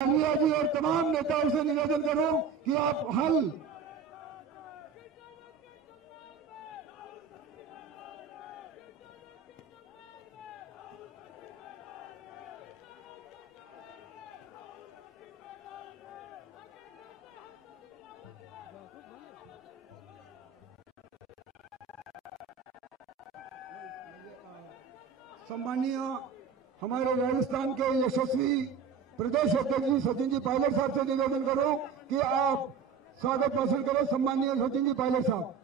आलिया जी और तमाम नेताओं से निवेदन करूं कि आप हल सम्मानीय हमारे राजस्थान के यशस्वी प्रदेश अध्यक्ष जी सचिन जी पायलट साहब से निवेदन करूं कि आप स्वागत भाषण करें। सम्मानीय सचिन जी पायलट साहब।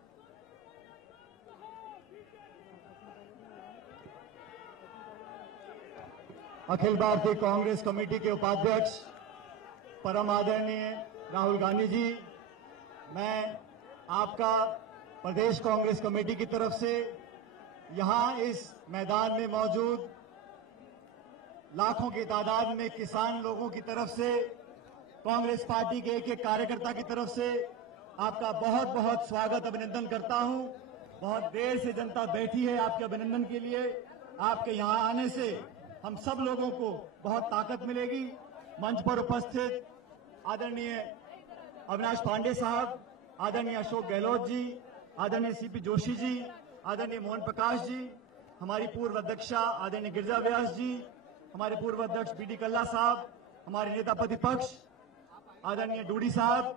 अखिल भारतीय कांग्रेस कमेटी के उपाध्यक्ष परम आदरणीय राहुल गांधी जी, मैं आपका प्रदेश कांग्रेस कमेटी की तरफ से यहां इस मैदान में मौजूद लाखों की तादाद में किसान लोगों की तरफ से, कांग्रेस पार्टी के एक एक कार्यकर्ता की तरफ से आपका बहुत बहुत स्वागत अभिनंदन करता हूं। बहुत देर से जनता बैठी है आपके अभिनंदन के लिए। आपके यहां आने से हम सब लोगों को बहुत ताकत मिलेगी। मंच पर उपस्थित आदरणीय अविनाश पांडे साहब, आदरणीय अशोक गहलोत जी, आदरणीय सीपी जोशी जी, आदरणीय मोहन प्रकाश जी, हमारी पूर्व अध्यक्षा आदरणीय गिरिजा व्यास जी, हमारे पूर्व अध्यक्ष बीडी कल्ला साहब, हमारे नेता प्रतिपक्ष आदरणीय डूडी साहब,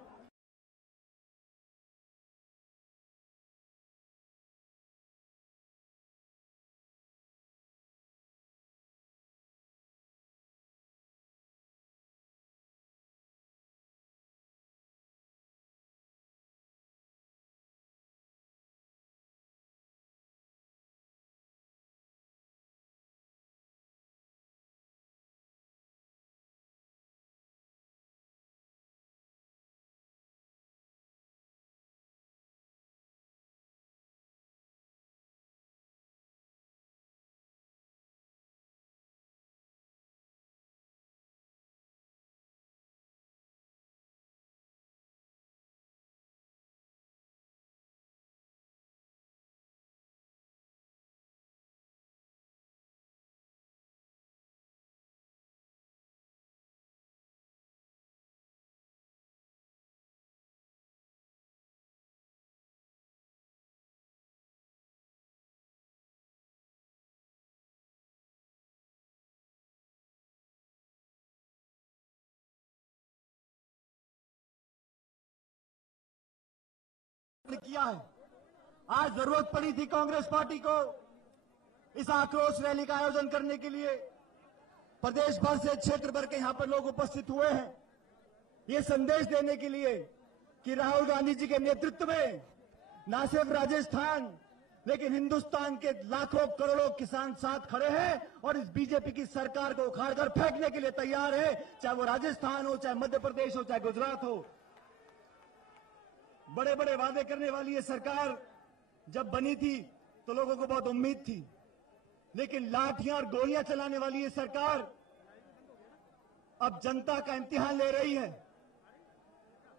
किया है। आज जरूरत पड़ी थी कांग्रेस पार्टी को इस आक्रोश रैली का आयोजन करने के लिए। प्रदेश भर से, क्षेत्र भर के यहां पर लोग उपस्थित हुए हैं ये संदेश देने के लिए कि राहुल गांधी जी के नेतृत्व में न सिर्फ राजस्थान लेकिन हिंदुस्तान के लाखों करोड़ों किसान साथ खड़े हैं और इस बीजेपी की सरकार को उखाड़कर फेंकने के लिए तैयार है, चाहे वो राजस्थान हो, चाहे मध्य प्रदेश हो, चाहे गुजरात हो। बड़े बड़े वादे करने वाली ये सरकार जब बनी थी तो लोगों को बहुत उम्मीद थी, लेकिन लाठियां और गोलियां चलाने वाली ये सरकार अब जनता का इम्तिहान ले रही है।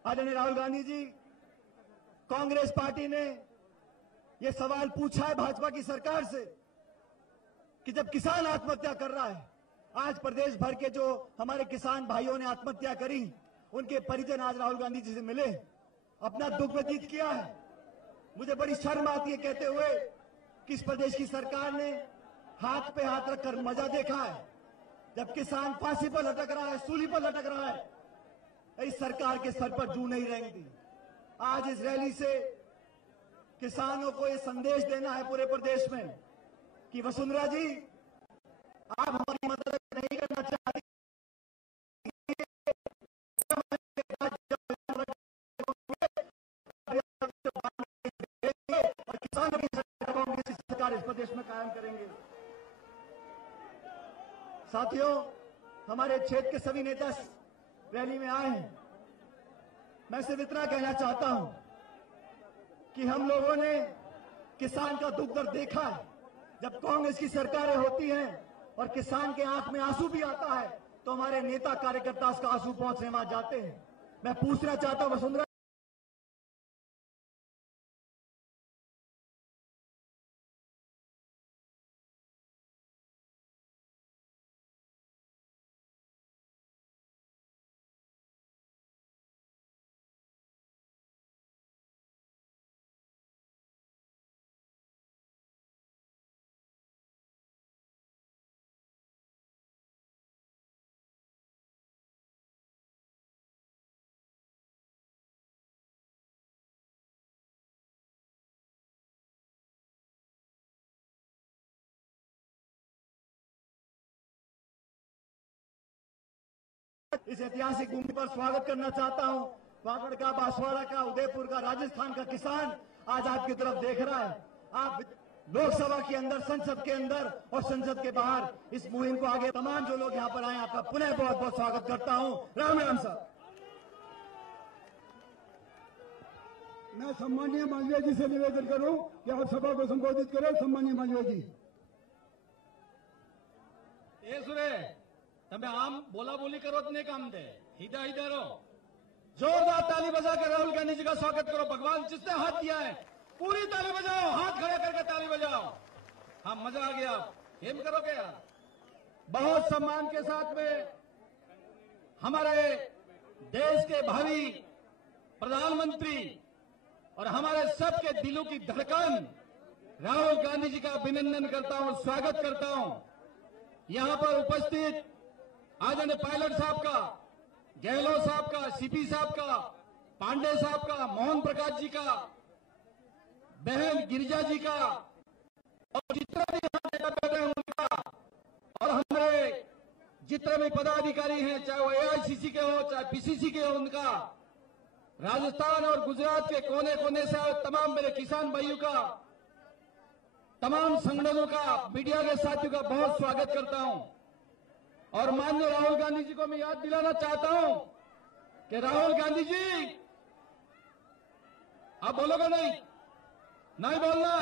आदरणीय राहुल गांधी जी, कांग्रेस पार्टी ने यह सवाल पूछा है भाजपा की सरकार से कि जब किसान आत्महत्या कर रहा है, आज प्रदेश भर के जो हमारे किसान भाइयों ने आत्महत्या करी, उनके परिजन आज राहुल गांधी जी से मिले, अपना दुख व्यतीत किया है। मुझे बड़ी शर्म आती है कहते हुए कि इस प्रदेश की सरकार ने हाथ पे हाथ रखकर मजा देखा है जब किसान फांसी पर लटक रहा है, सूली पर लटक रहा है। इस सरकार के सर पर जू नहीं रहेंगी। आज इस रैली से किसानों को यह संदेश देना है पूरे प्रदेश में कि वसुंधरा जी, आप हमारी मदद नहीं करना चाहती, किसानों की सरकार इस प्रदेश में कायम करेंगे। साथियों, हमारे क्षेत्र के सभी नेता रैली में आए हैं। मैं सिर्फ इतना कहना चाहता हूं कि हम लोगों ने किसान का दुख दर्द देखा है। जब कांग्रेस की सरकारें होती हैं और किसान के आंख में आंसू भी आता है तो हमारे नेता कार्यकर्ता उसका आंसू पहुंचने वहां जाते हैं। मैं पूछना चाहता हूं वसुंधरा इस ऐतिहासिक भूमि पर स्वागत करना चाहता हूं। पाकड़ का, बांसवाड़ा का, उदयपुर का, राजस्थान का किसान आज आपकी तरफ देख रहा है। आप लोकसभा के अंदर, संसद के अंदर और संसद के बाहर इस मुहिम को आगे, तमाम जो लोग यहां पर आए, आपका पुनः बहुत बहुत स्वागत करता हूं। राम राम साहब। मैं सम्मानीय मालवीय जी से निवेदन करूं कि आप सभा को संबोधित करें। सम्मानीय मालवीय जी। ए सुरे तमे आम बोला बोली करो तो नहीं काम दे, हिदा हिदा रहो। जोरदार ताली बजा कर राहुल गांधी जी का स्वागत करो। भगवान जिसने हाथ दिया है पूरी ताली बजाओ, हाथ खड़े करके ताली बजाओ। हाँ, मजा आ गया। हेम करोगे यार। बहुत सम्मान के साथ में हमारे देश के भावी प्रधानमंत्री और हमारे सबके दिलों की धड़कन राहुल गांधी जी का अभिनंदन करता हूं, स्वागत करता हूं। यहां पर उपस्थित आदरणीय पायलट साहब का, गहलोत साहब का, सीपी साहब का, पांडे साहब का, मोहन प्रकाश जी का, बहन गिरिजा जी का और जितने भी यहां नेता बैठे हैं उनका, और हमारे जितने भी पदाधिकारी हैं, चाहे वो एआईसीसी के हो, चाहे पीसीसी के हो, उनका, राजस्थान और गुजरात के कोने कोने से तमाम मेरे किसान भाइयों का, तमाम संगठनों का, मीडिया के साथियों का बहुत स्वागत करता हूं। और माननीय राहुल गांधी जी को मैं याद दिलाना चाहता हूं कि राहुल गांधी जी, आप बोलोगे नहीं? नहीं बोलना,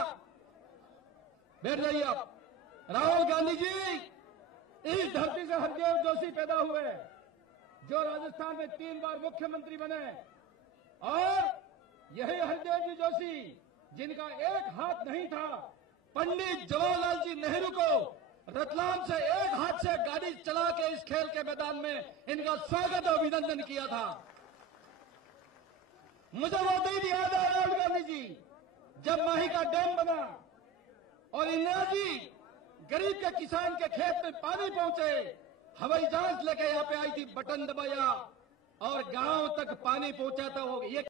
बैठ जाइए आप। राहुल गांधी जी इस धरती से हरदेव जोशी पैदा हुए, जो राजस्थान में 3 बार मुख्यमंत्री बने, और यही हरदेव जी जोशी जिनका एक हाथ नहीं था, पंडित जवाहरलाल जी नेहरू को रतलाम से एक हाथ से गाड़ी चला के इस खेल के मैदान में इनका स्वागत और अभिनंदन किया था। मुझे वो दिन याद है राहुल गांधी जी, जब माही का डैम बना और इंदिरा जी गरीब के किसान के खेत में पानी पहुंचे, हवाई जहाज लेके यहां पे आई थी, बटन दबाया और गांव तक पानी पहुंचा था। वो ये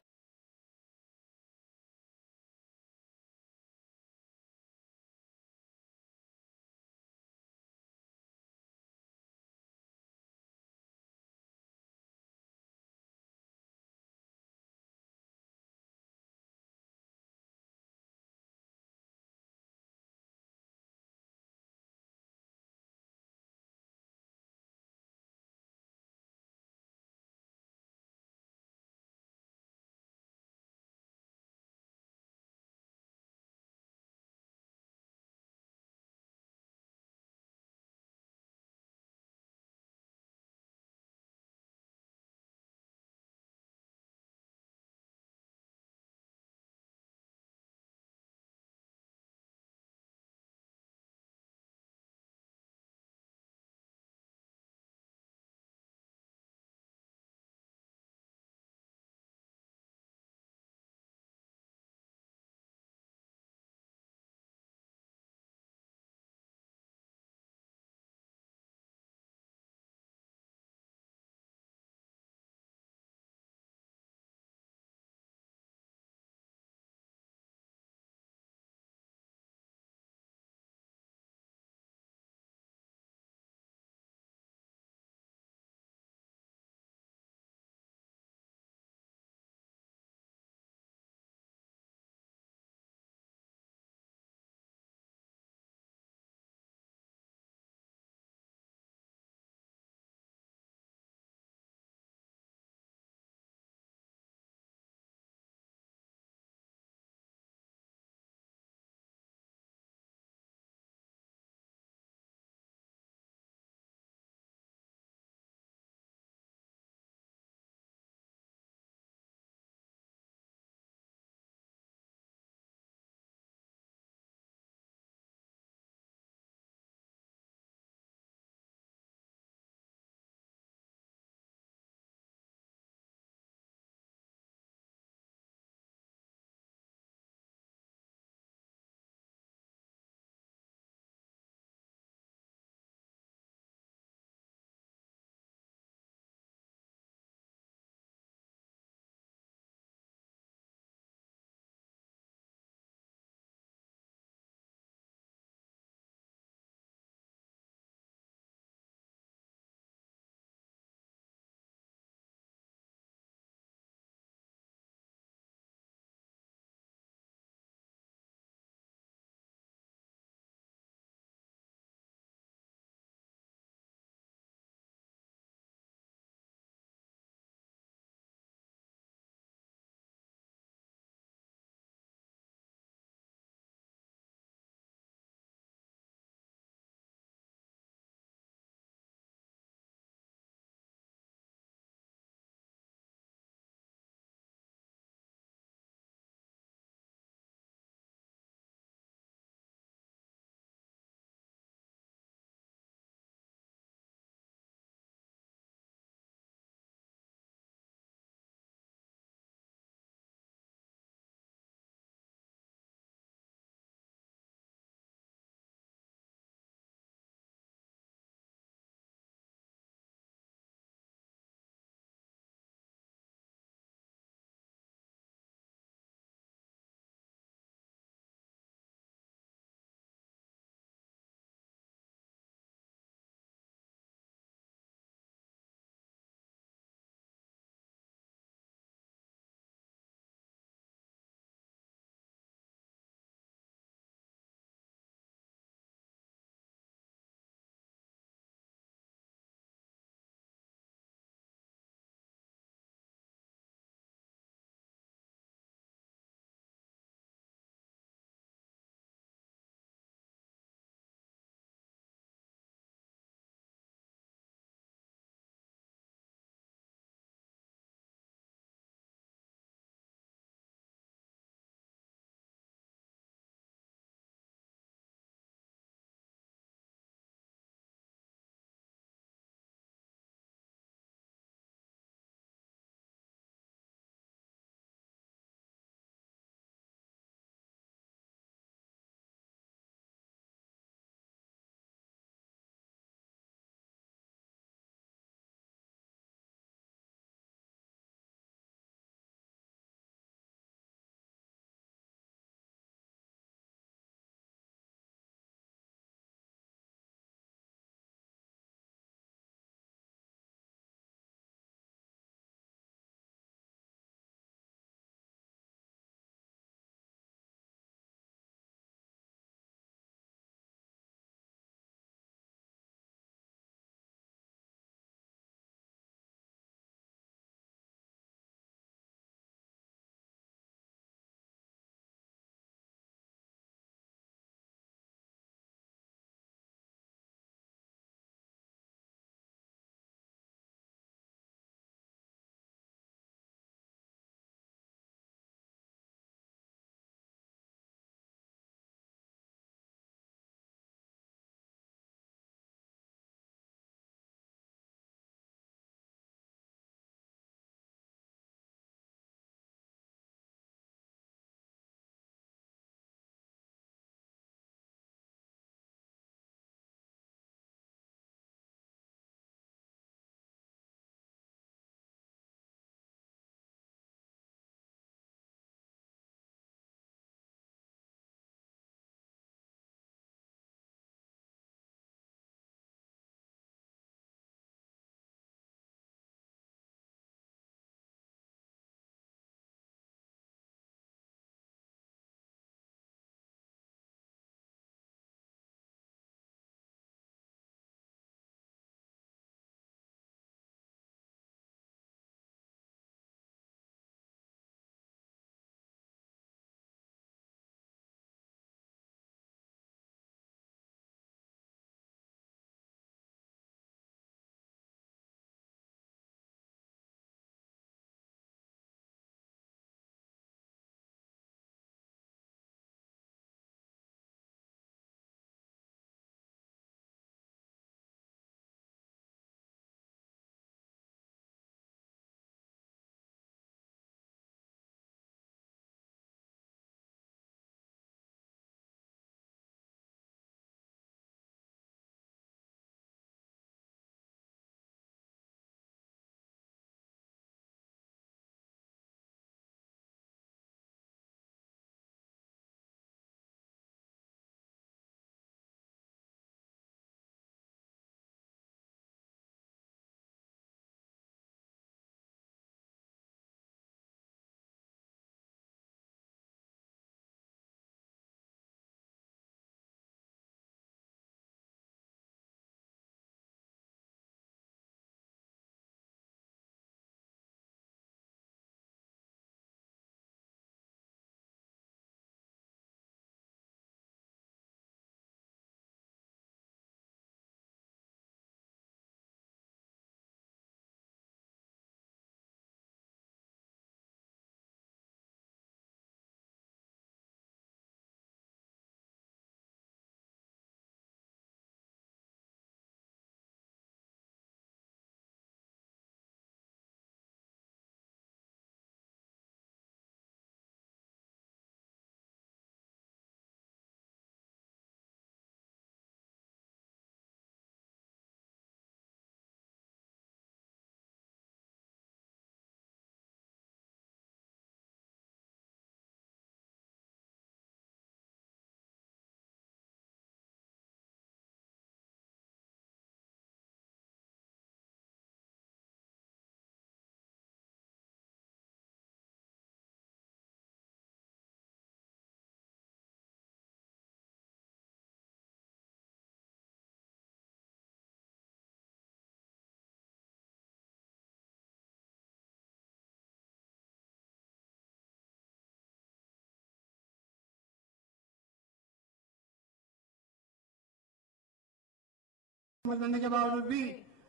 समझने के बावजूद भी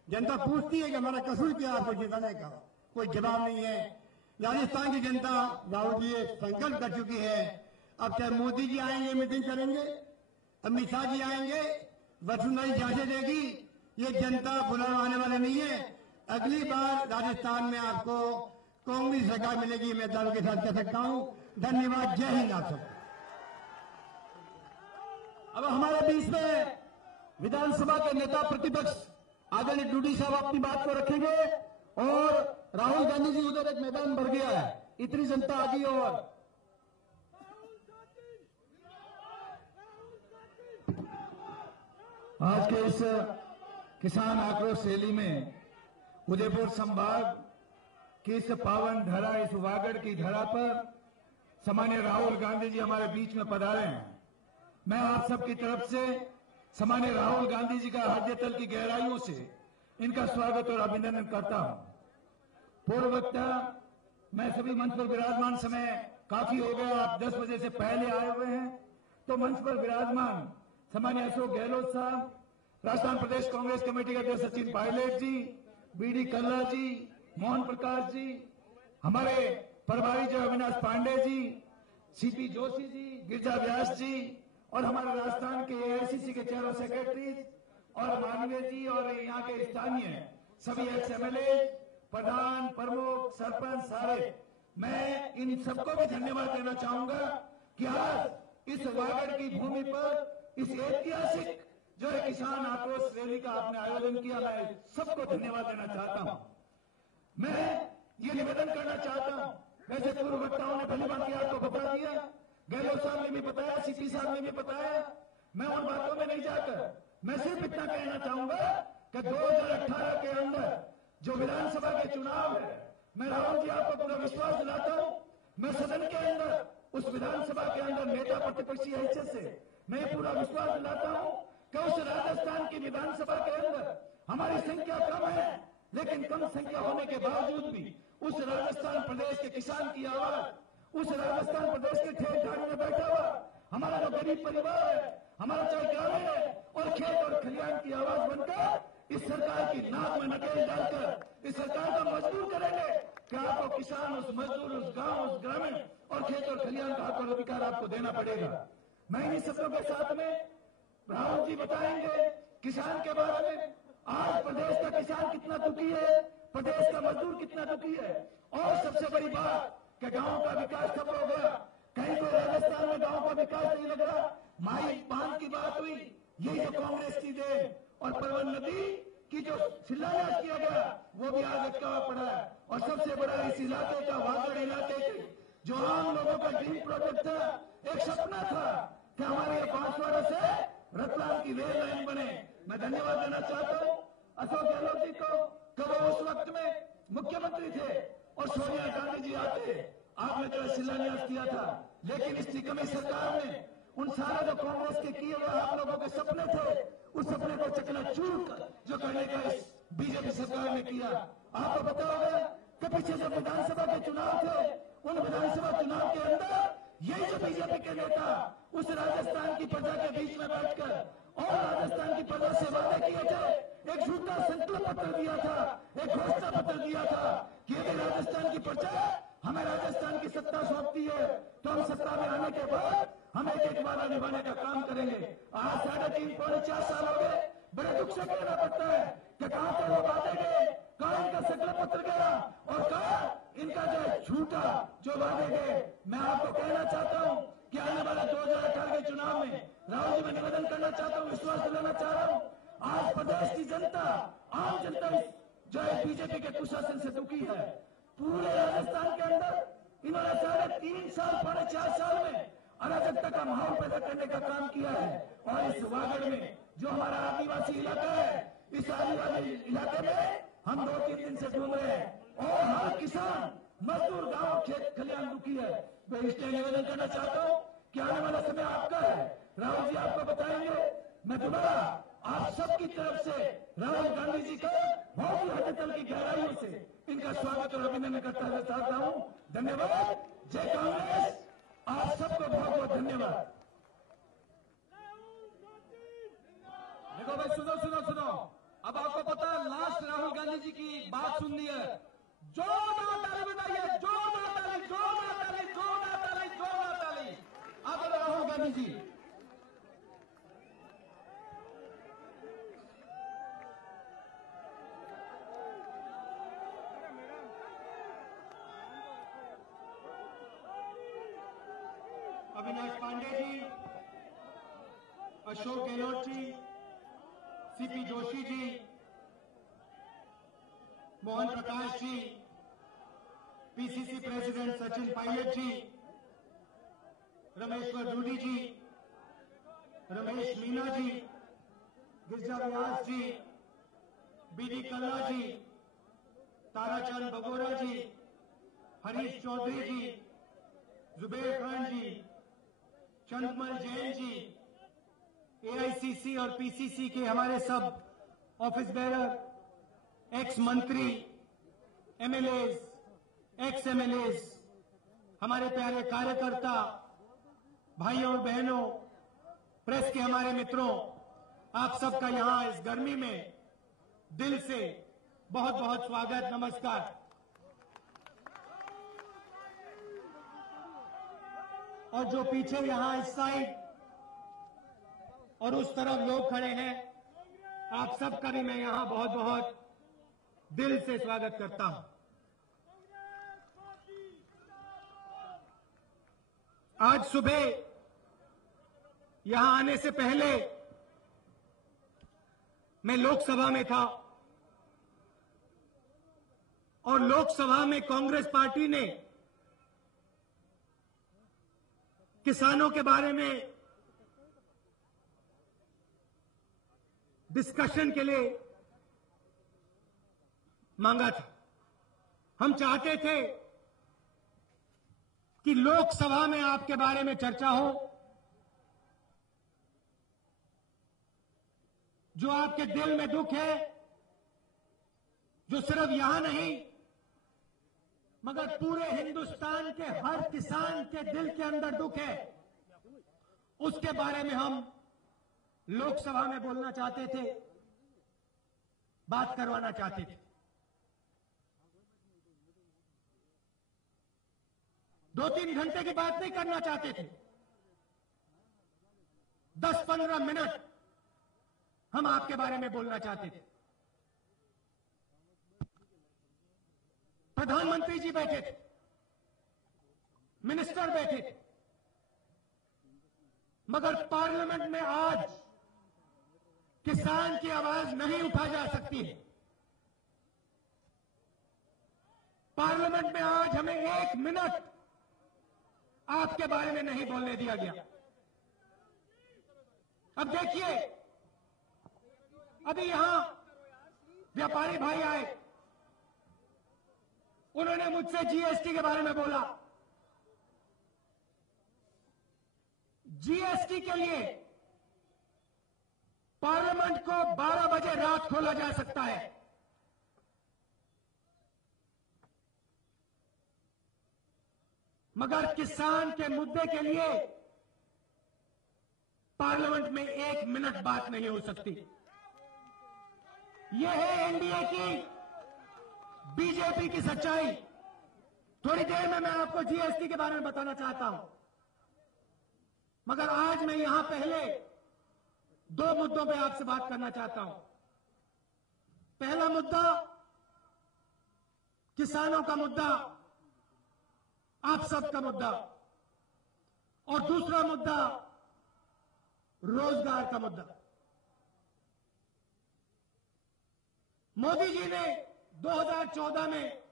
जनता पूछती है कि हमारा कसूर क्या आपको जिताने का, कोई जवाब नहीं है। राजस्थान की जनता राहुल जी संकल्प कर चुकी है। अब चाहे मोदी जी आएंगे मीटिंग करेंगे, अमित शाह जी आएंगे, वसुंधरा जी झांसे देगी, ये जनता बुलाने आने वाले नहीं है। अगली बार राजस्थान में आपको कांग्रेस सरकार मिलेगी, मैं दावे के साथ कह सकता हूं। धन्यवाद। जय हिंद। आप सब। अब हमारे बीच में विधानसभा के नेता प्रतिपक्ष आदरणीय डूडी साहब अपनी बात को रखेंगे और राहुल गांधी जी उधर एक मैदान भर गया है, इतनी जनता आ गई। और आज के इस किसान आक्रोश रैली में उदयपुर संभाग की इस पावन धरा, इस वागड़ की धरा पर सम्माननीय राहुल गांधी जी हमारे बीच में पधारे हैं। मैं आप सबकी तरफ से सम्माननीय राहुल गांधी जी का हृदय तल की गहराइयों से इनका स्वागत और अभिनंदन करता हूं। पूर्व वक्ता, मैं सभी मंच पर विराजमान, समय काफी हो गया, आप 10 बजे से पहले आए हुए हैं, तो मंच पर विराजमान सम्माननीय अशोक गहलोत साहब, राजस्थान प्रदेश कांग्रेस कमेटी के अध्यक्ष सचिन पायलट जी, बीडी कल्ला जी, मोहन प्रकाश जी, हमारे प्रभारी जो अविनाश पांडे जी, सीपी जोशी जी, गिरजा व्यास जी, और हमारे राजस्थान के एआईसीसी के चेयर सेक्रेटरी और मानवीय जी, और यहाँ के स्थानीय सभी एक्स एमएलए, प्रधान, प्रमुख, सरपंच, सारे, मैं इन सबको भी धन्यवाद देना चाहूंगा कि आज इस वागड़ की भूमि पर इस ऐतिहासिक जो है किसान आक्रोश रैली का आपने आयोजन किया, मैं सबको धन्यवाद देना चाहता हूं। मैं ये निवेदन करना चाहता हूं, वैसे पूर्व वक्ताओं ने भली बात आपको बता दिया, गहलोत साहब ने भी बताया, सीपी साहब ने भी बताया, मैं उन बातों में नहीं जाकर मैं सिर्फ इतना कहना चाहूंगा कि 2018 के अंदर जो विधानसभा के चुनाव है, मैं राहुल जी आपको पूरा विश्वास दिलाता हूं, मैं सदन के अंदर उस विधानसभा के अंदर नेता प्रतिपक्षी हैसियत से मैं पूरा विश्वास दिलाता हूं कि उस राजस्थान की विधानसभा के अंदर हमारी संख्या कम है, लेकिन कम संख्या होने के बावजूद भी उस राजस्थान प्रदेश के किसान की आवाज, उस राजस्थान प्रदेश के ठेठ ठाड़ी में बैठा हुआ हमारा जो गरीब परिवार है, हमारा चाहे ग्रामीण है और खेत और खलिहान की आवाज बनकर इस सरकार की नाक में नकेल डालकर इस सरकार को मजबूर करेंगे कि आपको किसान, उस मजदूर, उस गांव, उस ग्रामीण और खेत और खलिहान का हक और अधिकार आपको देना पड़ेगा। मैं इन्हीं शब्दों के साथ में राहुल जी बताएंगे किसान के बारे में। आज प्रदेश का किसान कितना दुखी है, प्रदेश का मजदूर कितना दुखी है, और सबसे बड़ी बात कि गांव का विकास ठप हो गया, कहीं तो राजस्थान में गांव का विकास नहीं लग रहा। माई बांध की बात हुई, यही जो कांग्रेस की देन, और परवन नदी की जो शिलान्यास किया गया वो भी आज अटका हुआ पड़ा है। और सबसे बड़ा इस इलाके का, वागड़ इलाके के जो आम लोगों का ड्रीम प्रोजेक्ट था, एक सपना था कि हमारे 5 से रतलाम की रेल लाइन बने। मैं धन्यवाद देना चाहता हूं अशोक गहलोत जी को कि वो उस वक्त में मुख्यमंत्री थे और सोनिया गांधी जी आते, आपने जो शिलान्यास किया था, लेकिन इस निकम्मी सरकार ने उन सारे जो कांग्रेस के किए हुए आप लोगों के सपने थे, उस सपने को चकनाचूर जो करने का इस बीजेपी सरकार ने किया। आपको पता होगा कि पीछे जब विधानसभा के चुनाव थे, उन विधानसभा चुनाव के अंदर यही जो बीजेपी के नेता उस राजस्थान की प्रजा के बीच में बैठकर और राजस्थान की प्रजा से वादे किए थे, एक झूठा संकल्प पत्र दिया था, एक घोषणा पत्र दिया था कि यदि राजस्थान की प्रजा हमें राजस्थान की सत्ता सौंपती है तो हम सत्ता में आने के बाद हम एक वादा निभाने का काम करेंगे। आज 3.5 पौने 4 साल हो गए, बड़े दुख से कहना पड़ता है कि कहां पर वो वादे गए, कहां इनका संकल्प पत्र गया और कहां इनका जो झूठा जो वादे गए। मैं आपको कहना चाहता हूं कि आने वाले 2018 के चुनाव में राहुल जी, मैं निवेदन करना चाहता हूं, विश्वास दिलाना चाह रहा हूं, आज प्रदेश की जनता, आम जनता जो है बीजेपी के कुशासन से दुखी है। पूरे राजस्थान के अंदर इन्होंने 3.5 साल, 4 साल में अराजकता का माहौल पैदा करने का काम किया है। और इस वागड़ में जो हमारा आदिवासी इलाका है, इस आदिवासी इलाके में हम 2-3 दिन से घूम रहे हैं और हर किसान, मजदूर, गांव, खेत खलिहान दुखी है। मैं इसलिए निवेदन करना चाहता हूं कि आने वाला समय आपका है, राहुल जी आपको बताएंगे। मैं दोबारा आप सबकी तरफ से राहुल गांधी जी का बहुत ही हृदय तल की गहराइयों से इनका स्वागत और अभिनंदन करता हुआ चाहता हूं। धन्यवाद। जय कांग्रेस। आप सबको बहुत बहुत धन्यवाद। देखो भाई, सुनो सुनो सुनो, गांधी जी की बात सुननी है। जोरदार ताली बजाइए, जोरदार ताली, जोरदार ताली, जोरदार ताली, जोरदार ताली। आदरणीय Rahul Gandhi ji. Avinash Pandey ji, Ashok Gehlot ji, CP Joshi ji, Mohan Prakash ji, PCC president Sachin Pilot जी, रमेश्वर रूडी जी, रमेश मीना जी, गिरिजा व्यास जी, बीडी कल्ला जी, ताराचंद बगोरा जी, हरीश चौधरी जी, जुबेर खान जी, चंदमल जैन जी, एआईसीसी और पीसीसी के हमारे सब ऑफिस बेरर, एक्स मंत्री, एमएलएज, एक्स एमएलएज, हमारे प्यारे कार्यकर्ता, भाइयों और बहनों, प्रेस के हमारे मित्रों, आप सबका यहां इस गर्मी में दिल से बहुत बहुत स्वागत, नमस्कार। और जो पीछे यहां इस साइड और उस तरफ लोग खड़े हैं, आप सबका भी मैं यहां बहुत बहुत दिल से स्वागत करता हूं। आज सुबह यहां आने से पहले मैं लोकसभा में था और लोकसभा में कांग्रेस पार्टी ने किसानों के बारे में डिस्कशन के लिए मांगा था। हम चाहते थे कि लोकसभा में आपके बारे में चर्चा हो, जो आपके दिल में दुख है, जो सिर्फ यहां नहीं मगर पूरे हिंदुस्तान के हर किसान के दिल के अंदर दुख है, उसके बारे में हम लोकसभा में बोलना चाहते थे, बात करवाना चाहते थे। 2-3 घंटे की बात नहीं करना चाहते थे, 10-15 मिनट हम आपके बारे में बोलना चाहते थे। प्रधानमंत्री जी बैठे थे, मिनिस्टर बैठे थे, मगर पार्लियामेंट में आज किसान की आवाज नहीं उठा जा सकती है। पार्लियामेंट में आज हमें 1 मिनट आपके बारे में नहीं बोलने दिया गया। अब देखिए, अभी यहां व्यापारी भाई आए, उन्होंने मुझसे जीएसटी के बारे में बोला। जीएसटी के लिए पार्लियामेंट को 12 बजे रात खोला जा सकता है, मगर किसान के मुद्दे के लिए पार्लियामेंट में 1 मिनट बात नहीं हो सकती। यह है एनडीए की, बीजेपी की सच्चाई। थोड़ी देर में मैं आपको जीएसटी के बारे में बताना चाहता हूं, मगर आज मैं यहां पहले 2 मुद्दों पे आपसे बात करना चाहता हूं। पहला मुद्दा किसानों का मुद्दा, आप सबका मुद्दा, और दूसरा मुद्दा रोजगार का मुद्दा। मोदी जी ने 2014 में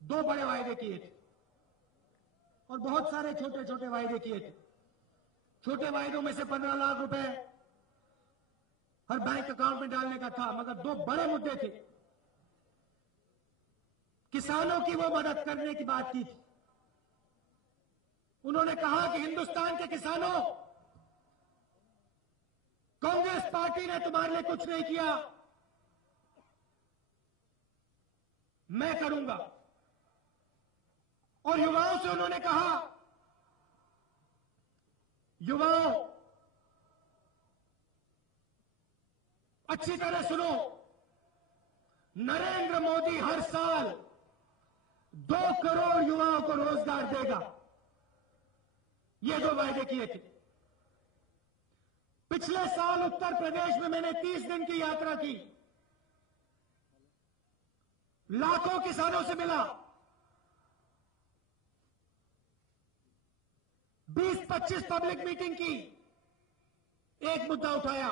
2 बड़े वायदे किए थे और बहुत सारे छोटे छोटे वायदे किए थे। छोटे वायदों में से 15 लाख रुपए हर बैंक अकाउंट में डालने का था, मगर 2 बड़े मुद्दे थे। किसानों की वो मदद करने की बात की थी। उन्होंने कहा कि हिंदुस्तान के किसानों, कांग्रेस पार्टी ने तुम्हारे लिए कुछ नहीं किया, मैं करूंगा। और युवाओं से उन्होंने कहा, युवाओं अच्छी तरह सुनो, नरेंद्र मोदी हर साल 2 करोड़ युवाओं को रोजगार देगा। ये 2 वायदे किए थे। पिछले साल उत्तर प्रदेश में मैंने 30 दिन की यात्रा की, लाखों किसानों से मिला, 20-25 पब्लिक मीटिंग की, एक मुद्दा उठाया।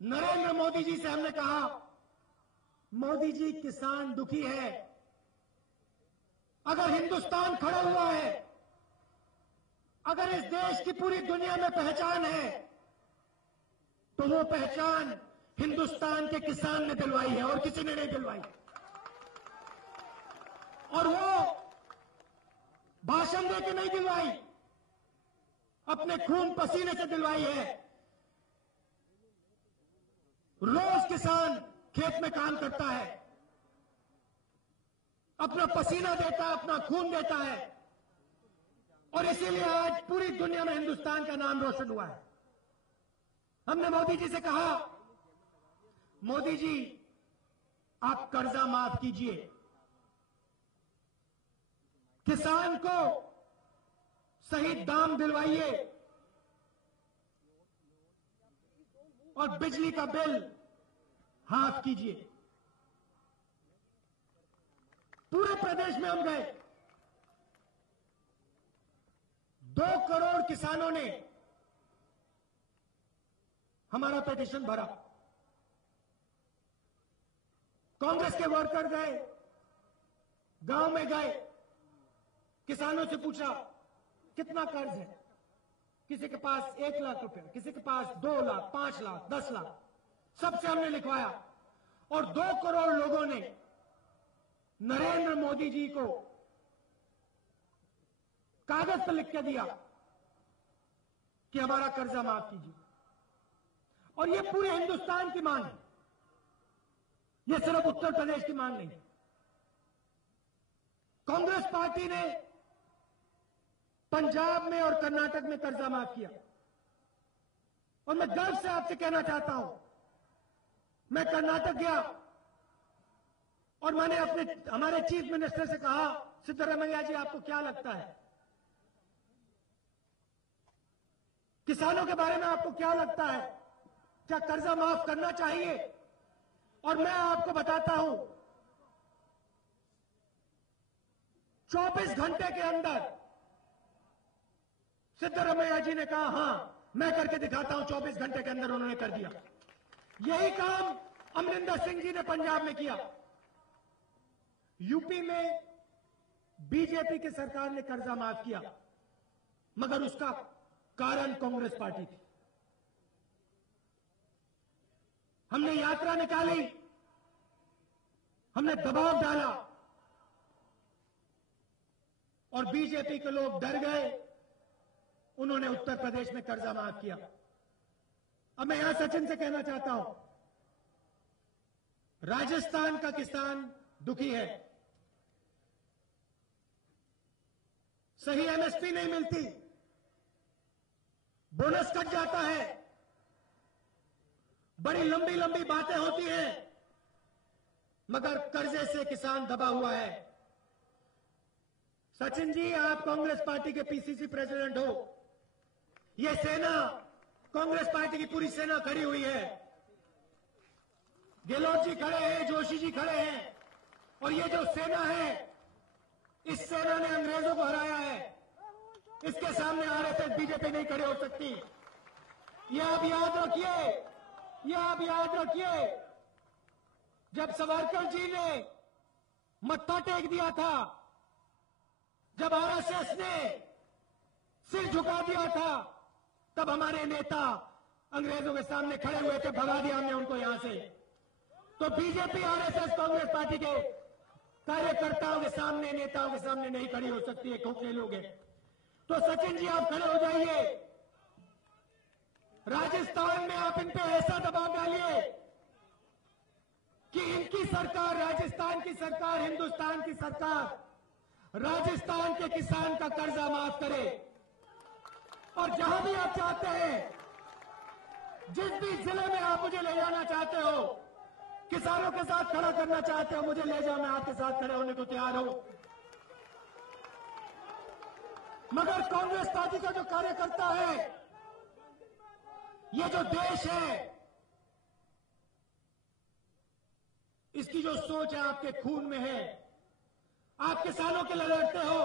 नरेंद्र मोदी जी से हमने कहा, मोदी जी किसान दुखी है, अगर हिंदुस्तान खड़ा हुआ है, अगर इस देश की पूरी दुनिया में पहचान है, तो वो पहचान हिंदुस्तान के किसान ने दिलवाई है और किसी ने नहीं दिलवाई। और वो भाषण देके नहीं दिलवाई, अपने खून पसीने से दिलवाई है। रोज किसान खेत में काम करता है, अपना पसीना देता है, अपना खून देता है, और इसीलिए आज पूरी दुनिया में हिंदुस्तान का नाम रोशन हुआ है। हमने मोदी जी से कहा, मोदी जी आप कर्जा माफ कीजिए, किसान को सही दाम दिलवाइए और बिजली का बिल हाफ कीजिए। पूरे प्रदेश में हम गए, 2 करोड़ किसानों ने हमारा पिटीशन भरा। कांग्रेस के वर्कर गए, गांव में गए, किसानों से पूछा कितना कर्ज है, किसी के पास 1 लाख रुपया, किसी के पास 2 लाख, 5 लाख, 10 लाख, सबसे हमने लिखवाया। और 2 करोड़ लोगों ने नरेंद्र मोदी जी को कागज पर लिख के दिया कि हमारा कर्जा माफ कीजिए। और ये पूरे हिंदुस्तान की मांग है, ये सिर्फ उत्तर प्रदेश की मांग नहीं है। कांग्रेस पार्टी ने पंजाब में और कर्नाटक में कर्जा माफ किया। और मैं गर्व से आपसे कहना चाहता हूं, मैं कर्नाटक गया और मैंने हमारे चीफ मिनिस्टर से कहा, सिद्धरामैया जी आपको क्या लगता है, किसानों के बारे में आपको क्या लगता है, क्या कर्जा माफ करना चाहिए? और मैं आपको बताता हूं, 24 घंटे के अंदर सिद्धरामैया जी ने कहा हां मैं करके दिखाता हूं। 24 घंटे के अंदर उन्होंने कर दिया। यही काम अमरिंदर सिंह जी ने पंजाब में किया। यूपी में बीजेपी की सरकार ने कर्जा माफ किया, मगर उसका कारण कांग्रेस पार्टी थी। हमने यात्रा निकाली, हमने दबाव डाला और बीजेपी के लोग डर गए, उन्होंने उत्तर प्रदेश में कर्जा माफ किया। अब मैं यहां सचिन से कहना चाहता हूं, राजस्थान का किसान दुखी है, सही एमएसपी नहीं मिलती, बोनस कट जाता है, बड़ी लंबी लंबी बातें होती हैं, मगर कर्जे से किसान दबा हुआ है। सचिन जी, आप कांग्रेस पार्टी के पीसीसी प्रेसिडेंट हो, ये सेना कांग्रेस पार्टी की पूरी सेना खड़ी हुई है, गहलोत जी खड़े हैं, जोशी जी खड़े हैं, और ये जो सेना है, इस सेना ने अंग्रेजों को हराया है। इसके सामने आरएसएस बीजेपी नहीं खड़े हो सकती। यह आप याद रखिए, यह आप याद रखिए, जब सावरकर जी ने मत्था टेक दिया था, जब आरएसएस ने सिर झुका दिया था, तब हमारे नेता अंग्रेजों के सामने खड़े हुए थे, भगा दिया हमने उनको यहां से। तो बीजेपी आरएसएस कांग्रेस पार्टी के कार्यकर्ताओं के सामने, नेताओं के सामने नहीं खड़ी हो सकती है, खोखले लोग हैं। तो सचिन जी आप खड़े हो जाइए, राजस्थान में आप इन पे ऐसा दबाव डालिए कि इनकी सरकार, राजस्थान की सरकार, हिंदुस्तान की सरकार राजस्थान के किसान का कर्जा माफ करे। और जहां भी आप चाहते हैं, जिस भी जिले में आप मुझे ले जाना चाहते हो, किसानों के साथ खड़ा करना चाहते हो, मुझे ले जाओ, मैं आपके साथ खड़े होने को तैयार हूं। मगर कांग्रेस पार्टी का जो कार्यकर्ता है, ये जो देश है, इसकी जो सोच है आपके खून में है। आप किसानों के लिए लड़ते हो।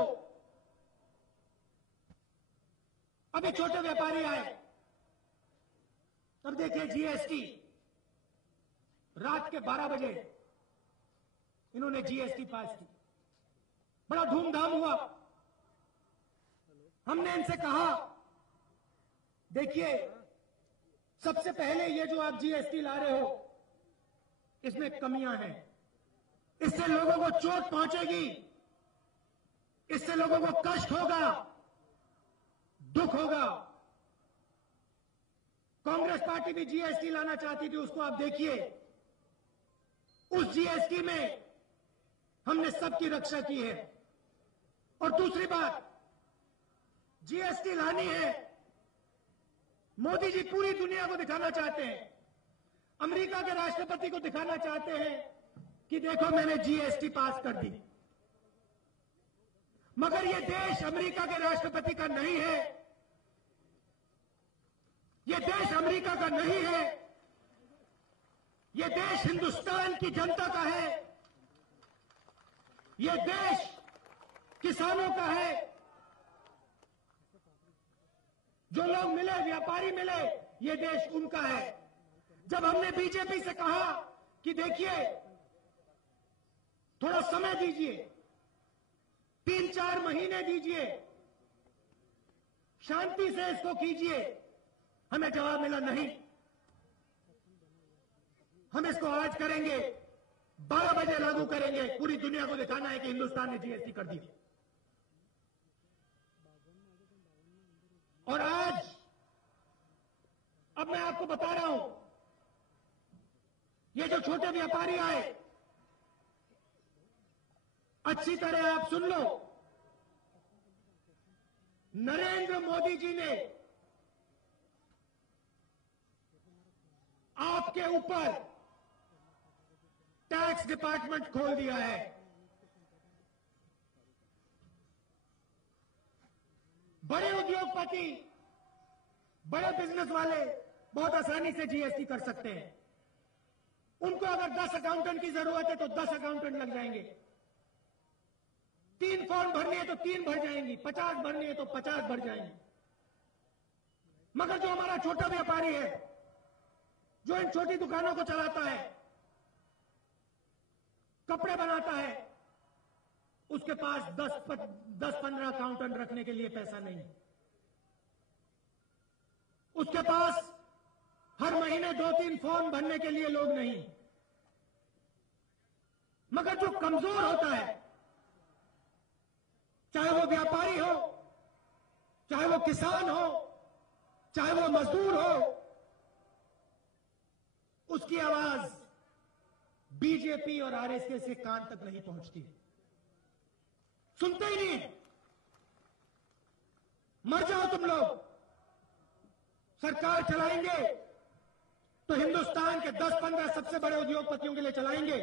अभी छोटे व्यापारी आए, तब देखिए जीएसटी, रात के 12 बजे इन्होंने जीएसटी पास की, बड़ा धूमधाम हुआ। हमने इनसे कहा, देखिए सबसे पहले ये जो आप जीएसटी ला रहे हो, इसमें कमियां हैं, इससे लोगों को चोट पहुंचेगी, इससे लोगों को कष्ट होगा, दुख होगा। कांग्रेस पार्टी भी जीएसटी लाना चाहती थी, उसको आप देखिए, उस जीएसटी में हमने सबकी रक्षा की है। और दूसरी बात, जीएसटी लानी है, मोदी जी पूरी दुनिया को दिखाना चाहते हैं, अमेरिका के राष्ट्रपति को दिखाना चाहते हैं कि देखो मैंने जीएसटी पास कर दी। मगर यह देश अमेरिका के राष्ट्रपति का नहीं है, यह देश अमेरिका का नहीं है, यह देश हिंदुस्तान की जनता का है, यह देश किसानों का है। जो लोग मिले, व्यापारी मिले, यह देश उनका है। जब हमने बीजेपी से कहा कि देखिए थोड़ा समय दीजिए, 3-4 महीने दीजिए, शांति से इसको कीजिए, हमें जवाब मिला नहीं, हम इसको आज करेंगे, 12 बजे लागू करेंगे, पूरी दुनिया को दिखाना है कि हिंदुस्तान ने जीएसटी कर दी। और आज अब मैं आपको बता रहा हूं, ये जो छोटे व्यापारी आए, अच्छी तरह आप सुन लो, नरेंद्र मोदी जी ने आपके ऊपर टैक्स डिपार्टमेंट खोल दिया है। बड़े उद्योगपति, बड़े बिजनेस वाले बहुत आसानी से जीएसटी कर सकते हैं। उनको अगर 10 अकाउंटेंट की जरूरत है तो 10 अकाउंटेंट लग जाएंगे, 3 फॉर्म भरनी है तो 3 भर जाएंगी, 50 भरनी है तो 50 भर जाएंगी। मगर जो हमारा छोटा व्यापारी है, जो इन छोटी दुकानों को चलाता है, कपड़े बनाता है, उसके पास 10-15 अकाउंटेंट रखने के लिए पैसा नहीं है। उसके पास हर महीने 2-3 फॉर्म भरने के लिए लोग नहीं। मगर जो कमजोर होता है, चाहे वो व्यापारी हो, चाहे वो किसान हो, चाहे वो मजदूर हो, उसकी आवाज बीजेपी और आरएसएस के कान तक नहीं पहुंचती, सुनते ही नहीं। मर जाओ तुम लोग। सरकार चलाएंगे तो हिंदुस्तान के 10-15 सबसे बड़े उद्योगपतियों के लिए चलाएंगे।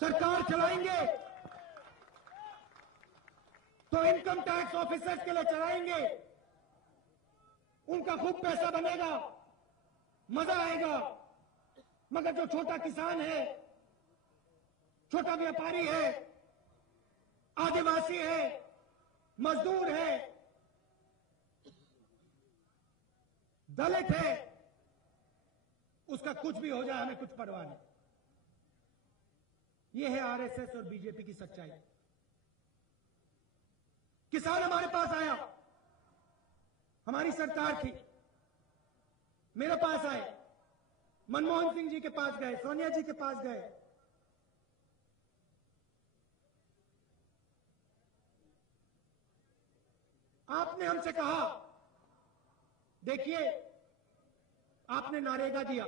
सरकार चलाएंगे तो इनकम टैक्स ऑफिसर्स के लिए चलाएंगे। उनका खूब पैसा बनेगा, मजा आएगा। मगर जो छोटा किसान है, छोटा व्यापारी है, आदिवासी है, मजदूर है, दलित है, उसका कुछ भी हो जाए हमें कुछ परवाह नहीं। यह है आरएसएस और बीजेपी की सच्चाई। किसान हमारे पास आया, हमारी सरकार थी, मेरे पास आए, मनमोहन सिंह जी के पास गए, सोनिया जी के पास गए, आपने हमसे कहा देखिए आपने नरेगा दिया,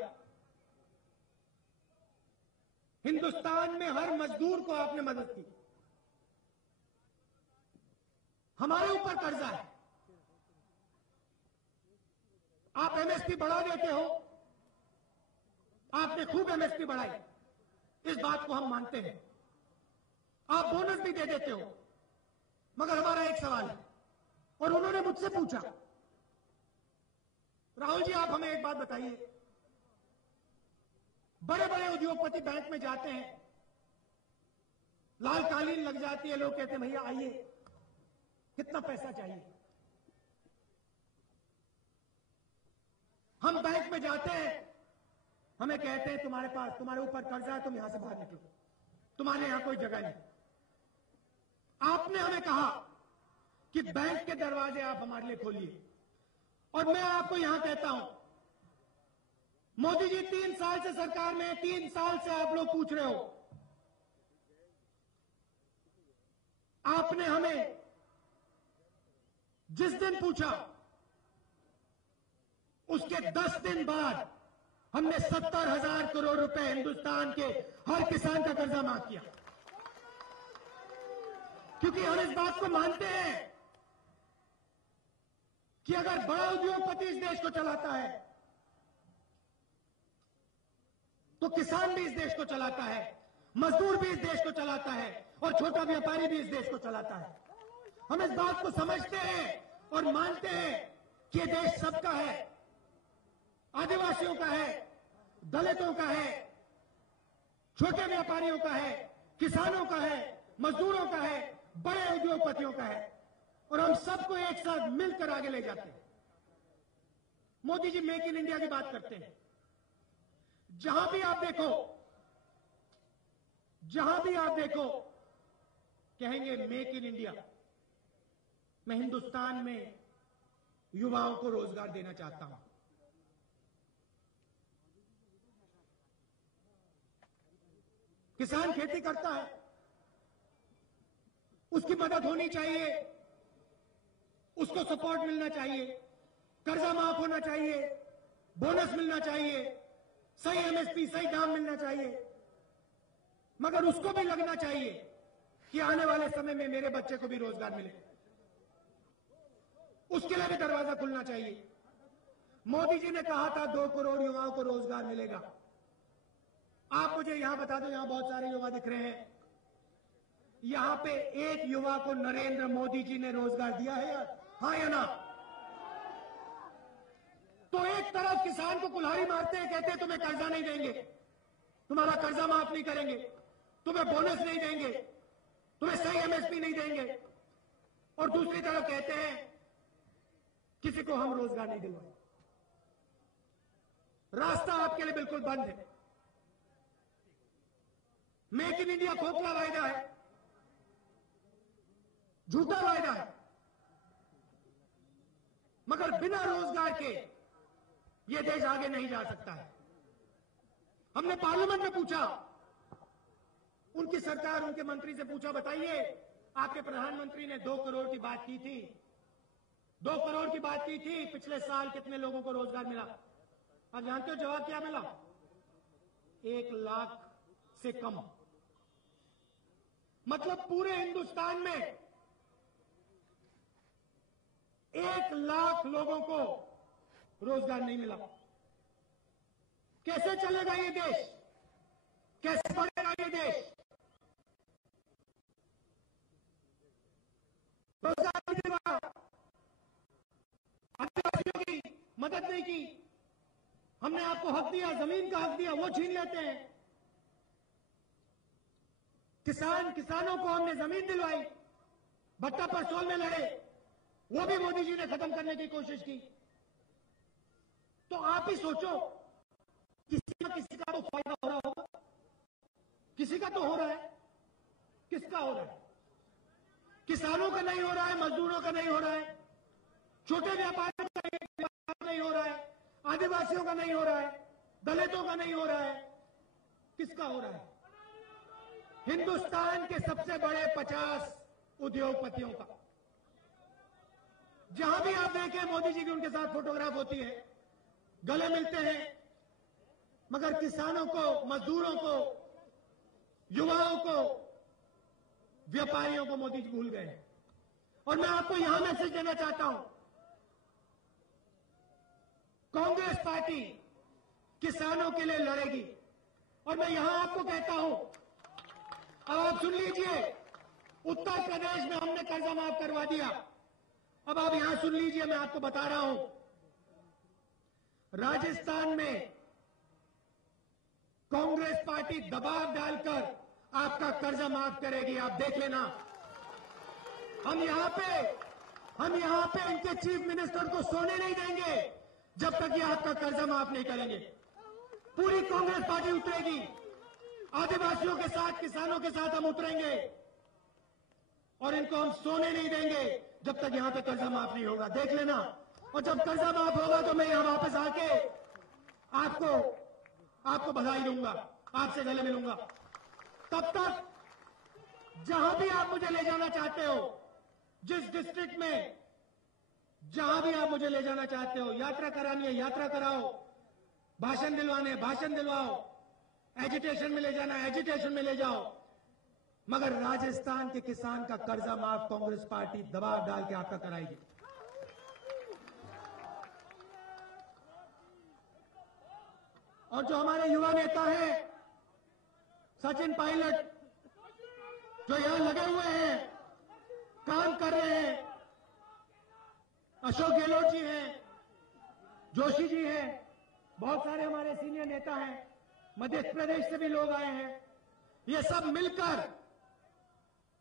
हिंदुस्तान में हर मजदूर को आपने मदद की, हमारे ऊपर कर्जा है, आप एमएसपी बढ़ा देते हो, आपने खूब एमएसपी बढ़ाई, इस बात को हम मानते हैं। आप बोनस भी दे देते हो, मगर हमारा एक सवाल है, और उन्होंने मुझसे पूछा, राहुल जी आप हमें एक बात बताइए, बड़े बड़े उद्योगपति बैंक में जाते हैं, लाल कालीन लग जाती है, लोग कहते हैं भैया आइए, कितना पैसा चाहिए। हम बैंक में जाते हैं, हमें कहते हैं तुम्हारे ऊपर कर्जा है, तुम यहां से बाहर निकलो, तुम्हारे यहां कोई जगह नहीं। आपने हमें कहा कि बैंक के दरवाजे आप हमारे लिए खोलिए, और मैं आपको यहां कहता हूं, मोदी जी 3 साल से सरकार में, 3 साल से आप लोग पूछ रहे हो, आपने हमें जिस दिन पूछा उसके 10 दिन बाद हमने 70,000 करोड़ रुपए हिंदुस्तान के हर किसान का कर्जा माफ किया, क्योंकि हम इस बात को मानते हैं कि अगर बड़ा उद्योगपति इस देश को चलाता है तो किसान भी इस देश को चलाता है, मजदूर भी इस देश को चलाता है, और छोटा व्यापारी भी इस देश को चलाता है। हम इस बात को समझते हैं और मानते हैं कि ये देश सबका है, आदिवासियों का है, दलितों का है, छोटे व्यापारियों का है, किसानों का है, मजदूरों का है, बड़े उद्योगपतियों का है, और हम सबको एक साथ मिलकर आगे ले जाते हैं। Modi ji make in India की बात करते हैं, जहां भी आप देखो कहेंगे मेक इन इंडिया। मैं हिंदुस्तान में युवाओं को रोजगार देना चाहता हूं। किसान खेती करता है, उसकी मदद होनी चाहिए, उसको सपोर्ट मिलना चाहिए, कर्जा माफ होना चाहिए, बोनस मिलना चाहिए, सही एमएसपी, सही दाम मिलना चाहिए, मगर उसको भी लगना चाहिए कि आने वाले समय में मेरे बच्चे को भी रोजगार मिले, उसके लिए भी दरवाजा खुलना चाहिए। मोदी जी ने कहा था 2 करोड़ युवाओं को रोजगार मिलेगा। आप मुझे यहां बता दो, यहां बहुत सारे युवा दिख रहे हैं, यहां पे एक युवा को नरेंद्र मोदी जी ने रोजगार दिया है यार, हाँ या ना? तो एक तरफ किसान को कुल्हाड़ी मारते हैं, कहते हैं तुम्हें कर्जा नहीं देंगे, तुम्हारा कर्जा माफ नहीं करेंगे, तुम्हें बोनस नहीं देंगे, तुम्हें सही एमएसपी नहीं देंगे, और दूसरी तरफ कहते हैं किसी को हम रोजगार नहीं दिलवाएंगे। रास्ता आपके लिए बिल्कुल बंद है। मेक इन इंडिया खोखला वायदा है, झूठा वायदा है, मगर बिना रोजगार के यह देश आगे नहीं जा सकता है। हमने पार्लियामेंट में पूछा, उनकी सरकार, उनके मंत्री से पूछा, बताइए आपके प्रधानमंत्री ने 2 करोड़ की बात की थी, 2 करोड़ की बात की थी, पिछले साल कितने लोगों को रोजगार मिला? आप जानते हो जवाब क्या मिला? 1 लाख से कम। मतलब पूरे हिंदुस्तान में 1 लाख लोगों को रोजगार नहीं मिला। कैसे चलेगा ये देश? कैसे बढ़ेगा ये देश? रोजगार नहीं दिलवाया, आदिवासियों की मदद नहीं की, हमने आपको हक दिया, जमीन का हक दिया, वो छीन लेते हैं। किसानों को हमने जमीन दिलवाई, भट्टा परसोल में लड़े, वो भी मोदी जी ने खत्म करने की कोशिश की। तो आप ही सोचो, किसी का तो फायदा हो रहा होगा, किसी का तो हो रहा है। किसका हो रहा है? किसानों का नहीं हो रहा है, मजदूरों का नहीं हो रहा है, छोटे व्यापारियों का नहीं हो रहा है, आदिवासियों का नहीं हो रहा है, दलितों का नहीं हो रहा है। किसका हो रहा है? हिंदुस्तान के सबसे बड़े 50 उद्योगपतियों का। जहां भी आप देखें मोदी जी की उनके साथ फोटोग्राफ होती है, गले मिलते हैं, मगर किसानों को, मजदूरों को, युवाओं को, व्यापारियों को मोदी जी भूल गए। और मैं आपको यहां मैसेज देना चाहता हूं, कांग्रेस पार्टी किसानों के लिए लड़ेगी, और मैं यहां आपको कहता हूं, अब आप सुन लीजिए, उत्तर प्रदेश में हमने कर्जा माफ करवा दिया। अब आप यहां सुन लीजिए, मैं आपको बता रहा हूं, राजस्थान में कांग्रेस पार्टी दबाव डालकर आपका कर्जा माफ करेगी, आप देख लेना। हम यहां पे इनके चीफ मिनिस्टर को सोने नहीं देंगे जब तक ये आपका कर्जा माफ नहीं करेंगे। पूरी कांग्रेस पार्टी उतरेगी, आदिवासियों के साथ, किसानों के साथ हम उतरेंगे और इनको हम सोने नहीं देंगे जब तक यहां पे कर्जा माफ नहीं होगा, देख लेना। और जब कर्जा माफ होगा तो मैं यहां वापस आके आपको बधाई दूंगा, आपसे गले मिलूंगा। तब तक जहां भी आप मुझे ले जाना चाहते हो, जिस डिस्ट्रिक्ट में जहां भी आप मुझे ले जाना चाहते हो, यात्रा करानी है यात्रा कराओ, भाषण दिलवाने भाषण दिलवाओ, एजिटेशन में ले जाना एजिटेशन में ले जाओ, मगर राजस्थान के किसान का कर्जा माफ कांग्रेस पार्टी दबाव डाल के आपका कराएगी। और जो हमारे युवा नेता हैं, सचिन पायलट, जो यहां लगे हुए हैं, काम कर रहे हैं, अशोक गहलोत जी हैं, जोशी जी हैं, बहुत सारे हमारे सीनियर नेता हैं, मध्य प्रदेश से भी लोग आए हैं, ये सब मिलकर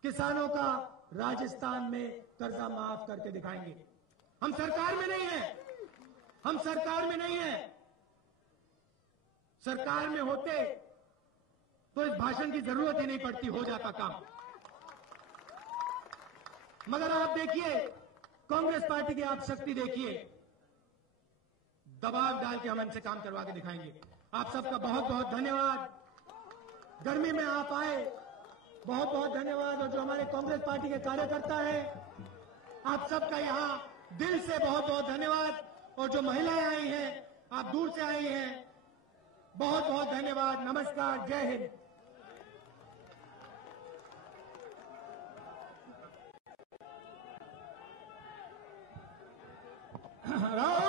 किसानों का राजस्थान में कर्जा माफ करके दिखाएंगे। हम सरकार में नहीं है, हम सरकार में नहीं है। सरकार में होते तो इस भाषण की जरूरत ही नहीं पड़ती, हो जाता काम। मगर आप देखिए, कांग्रेस पार्टी की आप शक्ति देखिए, दबाव डाल के हम इनसे काम करवा के दिखाएंगे। आप सबका बहुत बहुत धन्यवाद। गर्मी में आप आए, बहुत बहुत धन्यवाद। और जो हमारे कांग्रेस पार्टी के कार्यकर्ता हैं, आप सबका यहां दिल से बहुत बहुत धन्यवाद। और जो महिलाएं आई हैं, आप दूर से आई हैं, बहुत बहुत धन्यवाद। नमस्कार, जय हिंद। राम